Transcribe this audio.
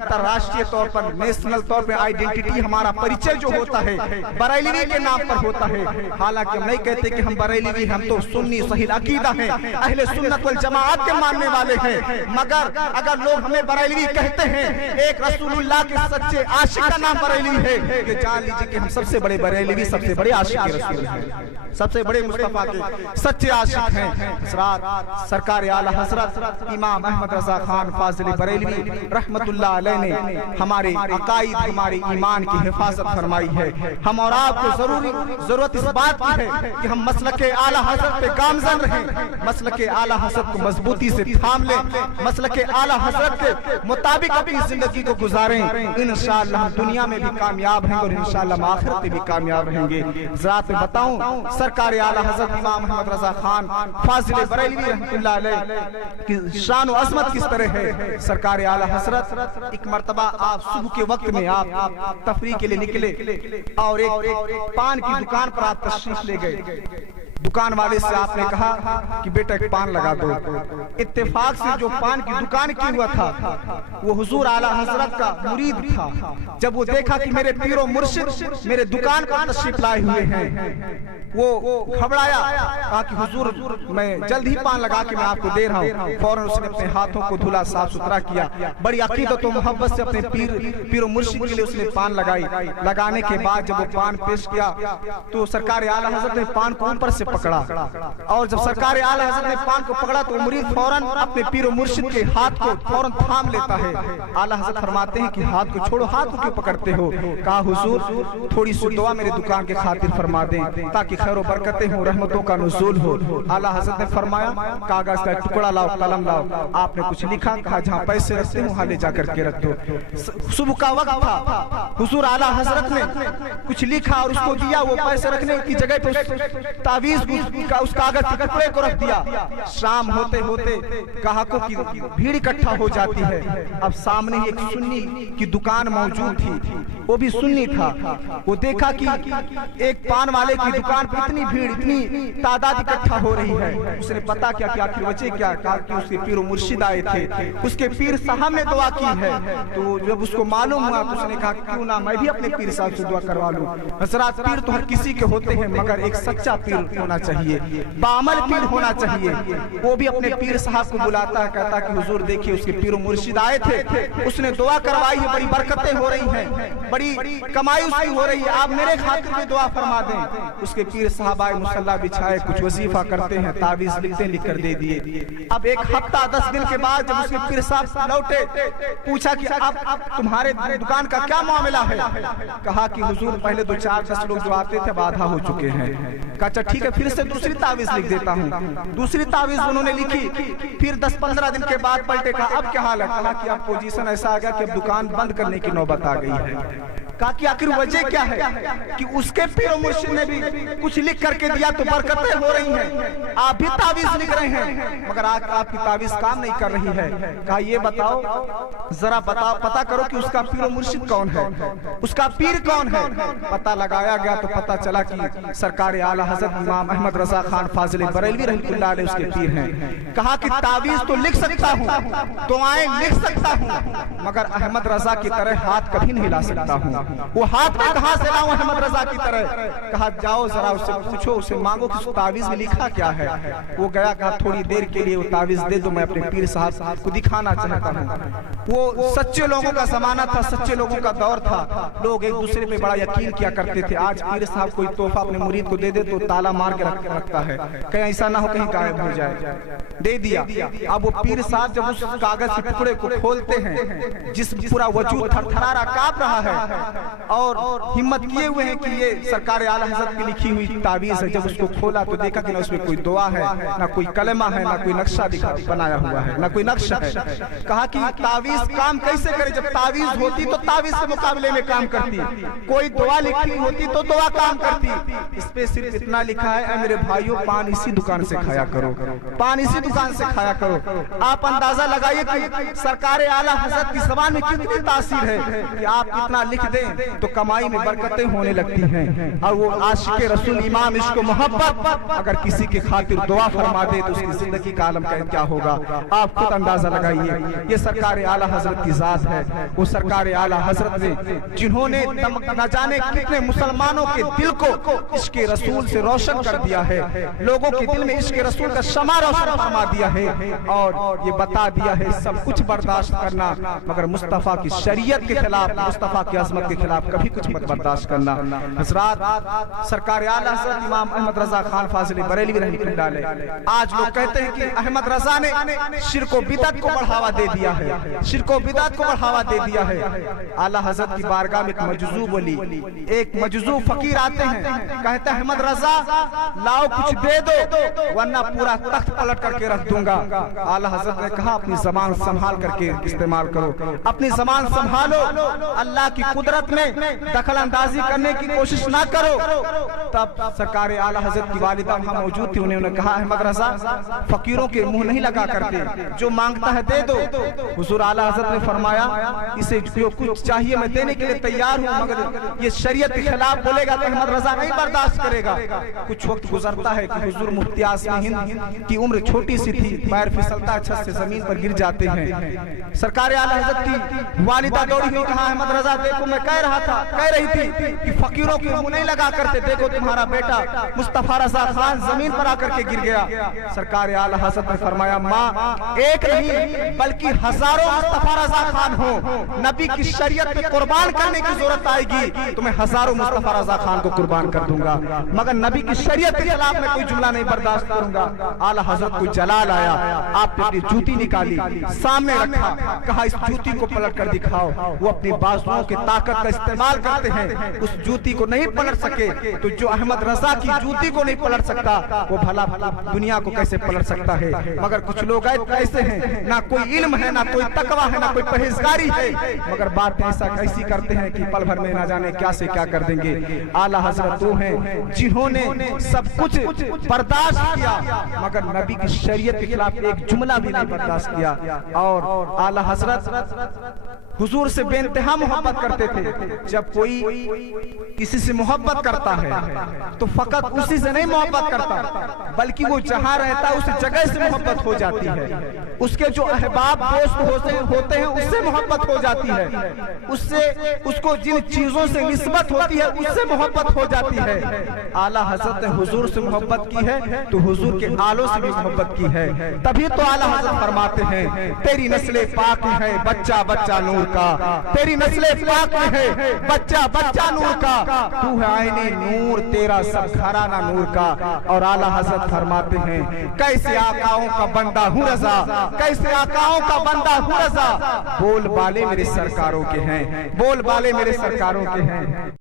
अंतरराष्ट्रीय तौर पर, नेशनल तौर पर आइडेंटिटी, हमारा परिचय जो होता है बरेलवी के नाम पर होता है। हालांकि हम नहीं कहते कि हम बरेलवी, हम तो सुन्नी सही अकीदा है, अहले सुन्नत वल जमाअत के मानने वाले हैं। मगर अगर लोग हमें बरेलवी कहते हैं, एक रसूलुल्लाह के सच्चे आशिक का नाम बरेलवी है, कि जान लीजिए कि हम सबसे बड़े बरेलवी, सबसे बड़े आशिक रसूल हैं, सबसे बड़े मुस्तफा के सच्चे आशिक हैं। सरकार आला हजरत इमाम अहमद रजा खान फाजिल बरेलवी रहमतुल्लाह अलैह ने हमारे अकाईद, हमारे ईमान की हिफाजत फरमाई है। हम और आपको जरूरत इस बात की है कि हम मसलके आला हजरत पे गामजन रहें, मसलके आला हजरत को मजबूती से थाम लें, मसलके आला हजरत के मुताबिक अपनी जिंदगी को गुजारें। इंशाअल्लाह हम दुनिया में भी कामयाब हैं और इंशाअल्लाह आखिरत में भी कामयाब रहेंगे। ज़ात में बताऊं, सरकार आला हजरत इमाम अहमद रजा खान फाजिल बरेलवी रहमतुल्लाह अलैह की शान व अज़मत किस तरह है। सरकार आला हजरत एक मर्तबा आप सुबह के वक्त में आप तफरीह के लिए निकले और एक पान की दुकान पर आप तशरीफ ले गए। दुकान वाले से आपने कहा कि बेटा एक पान लगा दो। इत्तेफाक से जो पान की दुकान की हुआ था वो हुजूर आला हजरत का मुरीद था। जब वो देखा कि मेरे पीरो मुर्शिद मेरे दुकान पर तशरीफ लाए हुए हैं, वो घबराया, कहा कि हुजूर मैं जल्द ही पान लगा के मैं आपको दे रहा हूँ। फौरन उसने अपने हाथों को धुला, साफ सुथरा किया, बड़ी अकीदत और मोहब्बत से अपने पीरो मुर्शिद के लिए उसने पान लगाई। लगाने के बाद जब वो पान पेश किया तो सरकार आला हजरत ने पान को ऊपर से पकड़ा, और जब सरकार आला हजरत ने पान को पकड़ा तो मुरीद फौरन अपने पीरो मुर्शिद के हाथ को फौरन थाम लेता है। आला हजरत फरमाते हैं कि हाथ को छोड़ो, हाथ को क्यों पकड़ते हो? कहा हुजूर थोड़ी सी दुआ मेरे दुकान के खातिर फरमा दें ताकि खैर व बरकतें हो, रहमतों का नुज़ूल हो। आला हजरत ने फरमाया कागज का टुकड़ा लाओ, कलम लाओ। आपने कुछ लिखा, कहा जहाँ पैसे रखते हो वहाँ ले जाकर के रख दो। सुबह का वक्त था, हुजूर आला हजरत ने कुछ लिखा और उसको दिया। वो पैसे रखने की जगह पे तावीज उस कागज के टुकड़े को रख दिया। शाम होते होते ग्राहकों की भीड़ इकट्ठा हो जाती है। अब सामने ही एक सुन्नी की दुकान मौजूद थी, वो भी सुन्नी था। वो देखा कि एक पान वाले की दुकान पर इतनी भीड़, इतनी तादाद इकट्ठा हो रही है। उसने पता क्या कि आखिर वजह क्या, कहा कि उसके पीर मुर्शिद आए थे, उसके पीर साहब ने दुआ की है। तो जब उसको मालूम हुआ तो उसने कहा क्यों ना मैं भी अपने पीर साहब से दुआ करवा लूं। हजरत पीर तो हर किसी के होते हैं, मगर एक सच्चा पीर होना चाहिए, बामल पीर होना चाहिए। वो भी अपने पीर साहब को बुलाता है, कहता कि हुजूर देखिए उसके पीर मुर्शिद आए थे, उसने दुआ करवाई है, बड़ी बरकतें हो रही हैं, बड़ी कमाई उसकी हो रही है, आप मेरे खातिर भी दुआ फरमा दें। उसके पीर साहब आए, मुसल्ला बिछाए, कुछ वजीफा करते हैं, तावीज लिखते लिख कर दे दिए। अब एक हफ्ता 10 दिन के बाद जब उसके पीर साहब लौटे, पूछा कि अब तुम्हारे दुकान का क्या मामला है? कहा कि हुजूर पहले 2-4-10 लोग जो आते थे अब आधा हो चुके हैं। कहा अच्छा ठीक है, फिर से दूसरी तावीज लिख देता हूँ। दूसरी तावीज उन्होंने लिखी, फिर 10-15 दिन के बाद पलटे, कहा अब क्या हाल है? कहा कि अब पोजीशन ऐसा आ गया कि अब दुकान बंद करने की नौबत आ गई है। कहा कि आखिर वजह क्या है? कि उसके पीर मुर्शिद ने भी कुछ लिख करके दिया तो बरकतें हो रही हैं, आप भी तावीज लिख रहे हैं मगर आज आपकी तावीज काम नहीं कर रही है। कहा ये बताओ, जरा पता करो कि उसका पीर मुर्शिद कौन है, उसका पीर कौन है। पता लगाया गया तो पता चला कि सरकार आला हजरत इमाम अहमद रजा खान फाजिल बरेलवी रहमतुल्लाह अलैह उसके पीर हैं। कहा कि तावीज तो लिख सकता हूँ, दुआएं लिख सकता हूँ, मगर अहमद रजा की तरह हाथ कभी नहीं हिला सकता हूँ। वो हाथ में कहां से लाऊं अहमद रजा की तरह? कहा जाओ जरा उससे पूछो, उससे मांगो कि उस तावीज में लिखा क्या है। वो गया, कहा थोड़ी देर के लिए वो तावीज दे दो, मैं अपने पीर साहब को दिखाना चाहता हूँ। वो सच्चे लोगों का जमाना था, सच्चे लोगों का दौर था, लोग एक दूसरे पे बड़ा यकीन किया करते थे। आज पीर साहब कोई तोहफा अपने मुरीद को दे दे तो ताला मार के रखता है, कहीं ऐसा ना हो कहीं गायब हो जाए। दे दिया। अब वो पीर साहब जब उस कागज के टुकड़े को खोलते हैं, जिस पूरा वजूद थरथरारा कांप रहा है और हिम्मत किए हुए हैं कि ये सरकार आला हजरत की लिखी हुई तावीज है। जब उसको खोला तो देखा कि ना उसमें कोई दुआ है, ना कोई कलमा है, ना कोई नक्शा बनाया हुआ है, ना कोई नक्शा है। कहा कि तावीज काम कैसे करे? जब तावीज होती तो तावीज से मुकाबले में काम करती, कोई दुआ लिखी होती तो दुआ काम करती। इस पे सिर्फ इतना लिखा है, मेरे भाइयों पान इसी दुकान से खाया करो, पान इसी दुकान से खाया करो। आप अंदाजा लगाइए कि सरकार आला हजरत की ज़बान में कितनी तासीर है कि आप इतना लिख दें तो कमाई में बरकतें होने लगती हैं। और वो आशिक रसूल इमाम इश्क मोहब्बत अगर किसी की खातिर दुआ फरमा दे तो उसकी जिंदगी का आलम क्या होगा, आप खुद अंदाजा लगाइए। ये सरकार आला हजरत की जात है। वो सरकार आला हजरत ने जिन्होंने न जाने कितने मुसलमानों के दिल को इश्क रसूल से रोशन कर दिया है, लोगों के दिल में इश्क रसूल का शमा रोशन फरमा दिया है और ये बता दिया है सब कुछ बर्दाश्त करना मगर मुस्तफा की शरीयत के खिलाफ, मुस्तफा की अजमत के खिलाफ कभी कुछ मत बर्दाश्त करना। हजरात, सरकार आला हजरत इमाम अहमद रजा खान फाजिली बरेलवी रहमतुल्लाह अलैह, आज लोग कहते हैं कि अहमद रजा ने शिर्क व बिदअत को बढ़ावा दे दिया है, शिर्क व बिदअत को बढ़ावा दे दिया है। आला हजरत की बारगाह में एक मजजूब वली, एक मजजूब फकीर आते हैं, कहते हैं अहमद रजा लाओ कुछ दे दो वरना पूरा तख्त पलट करके रख दूंगा। आला हजरत ने कहा अपनी जबान संभाल करके इस्तेमाल करो, अपनी जबान संभालो, अल्लाह की कुदरत में दखल अंदाजी करने की कोशिश ना करो। तब सरकार आला हजरत की वालिदा वहां मौजूद थी, उन्होंने कहा अहमद रजा फकीरों के मुंह नहीं लगा करते, जो मांगता है दे दो। हुजूर आला हजरत ने फरमाया इसे जो कुछ चाहिए मैं देने के लिए तैयार हूं मगर ये शरीयत के खिलाफ बोलेगा तो अहमद रजा नहीं बर्दाश्त करेगा। कुछ वक्त गुजरता है कि हुजूर मुफ्ती आज़म हिंद की उम्र छोटी सी थी, पैर फिसलता छत से जमीन पर गिर जाते हैं। सरकार आला हजरत की वालिदा दौड़ी हुई कहा अहमद रजा देखो मैं कह रही थी कि फकीरों के मुंह नहीं लगा करते, देखो तुम्हारा बेटा मुस्तफा रजा खान जमीन पर आकर के गिर गया। सरकार आला हजरत ने फरमाया माँ एक नहीं बल्कि हजारों मुस्तफा रजा खान हो, नबी की शरीयत में कुर्बान करने की जरूरत आएगी तो मैं हजारों मुस्तफा रजा खान को कुर्बान कर दूंगा मगर नबी की शरीयत के खिलाफ मैं कोई जुमला नहीं बर्दाश्त करूंगा। आला हजरत को जलाल आया, आपने अपनी जूती निकाली, सामने रखा, कहा इस जूती को पलट कर दिखाओ। वो अपनी बाजुओं की ताकत का इस्तेमाल करते हैं, उस जूती को नहीं पलट सके तो जो अहमद रजा की जूती को नहीं पलट सकता वो भला दुनिया को कैसे पलट सकता है। मगर कुछ लोग ऐसे हैं ना कोई इल्म है ना कोई तकवा है ना कोई परहेजगारी है मगर बात ऐसा कैसी करते हैं कि पल भर में ना जाने क्या से क्या कर देंगे। आला हजरत वो हैं जिन्होंने सब कुछ बर्दाश्त किया मगर नबी की शरीयत के खिलाफ एक जुमला भी नहीं बर्दाश्त किया। और आला हजरत हुजूर से बेइंतहा मोहब्बत करते थे। जब कोई किसी से मोहब्बत करता है तो फकत उसी से नहीं मोहब्बत करता बल्कि वो जहां रहता है उस जगह से मोहब्बत हो जाती है, उसके जो अहबाब दोस्त होते हैं उससे मोहब्बत हो जाती है, उससे उसको जिन चीजों से निस्बत होती है उससे मोहब्बत हो जाती है। आला हजरत ने हुजूर से मोहब्बत की है तो हुजूर के आलों से भी मोहब्बत की है, तभी तो आला हजरत फरमाते हैं तेरी नस्ले पाक है बच्चा बच्चा नूर का, तेरी नस्ले पाक है बच्चा बच्चा नूर का, तू है आईने नूर तेरा सब घराना नूर का। और आला हजरत फरमाते हैं कैसे आकाओं का बंदा हूँ रजा, कैसे आकाओं का बंदा हूँ रजा, बोल बाले मेरे सरकारों के हैं, बोल बाले मेरे सरकारों के हैं।